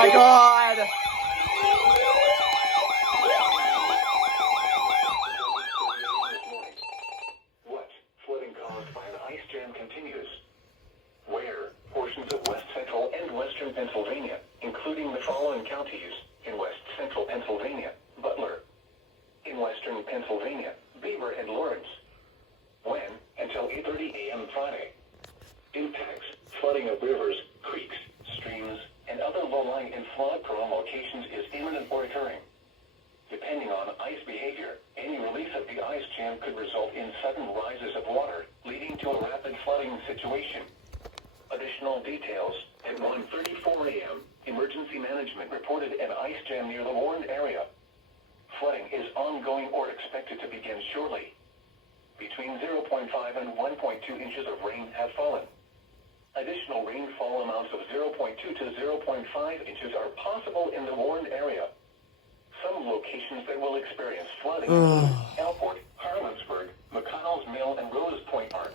my God! What flooding caused by an ice jam continues? Where portions of west central and western Pennsylvania, including the following counties: in west central Pennsylvania, Butler; in western Pennsylvania, Beaver and Lawrence. When? Until 8:30 a.m. Friday. Impacts: flooding of rivers, creeks, streams, and other low-lying and flood-prone locations is imminent or occurring. Depending on ice behavior, any release of the ice jam could result in sudden rises of water, leading to a rapid flooding situation. Additional details: at 1:34 a.m., emergency management reported an ice jam near the warned area. Flooding is ongoing or expected to begin shortly. Between 0.5 and 1.2 inches of rain have fallen. Additional rainfall amounts of 0.2 to 0.5 inches are possible in the warned area. Some locations that will experience flooding include Alport, Harlansburg, McConnell's Mill, and Rose Point Park.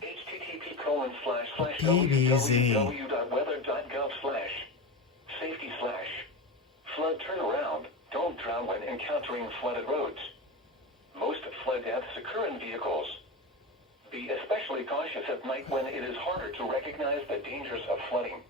http://www.weather.gov/safety/flood turnaround. Don't drown when encountering flooded roads. Most flood deaths occur in vehicles. Be especially cautious at night when it is harder to recognize the dangers of flooding.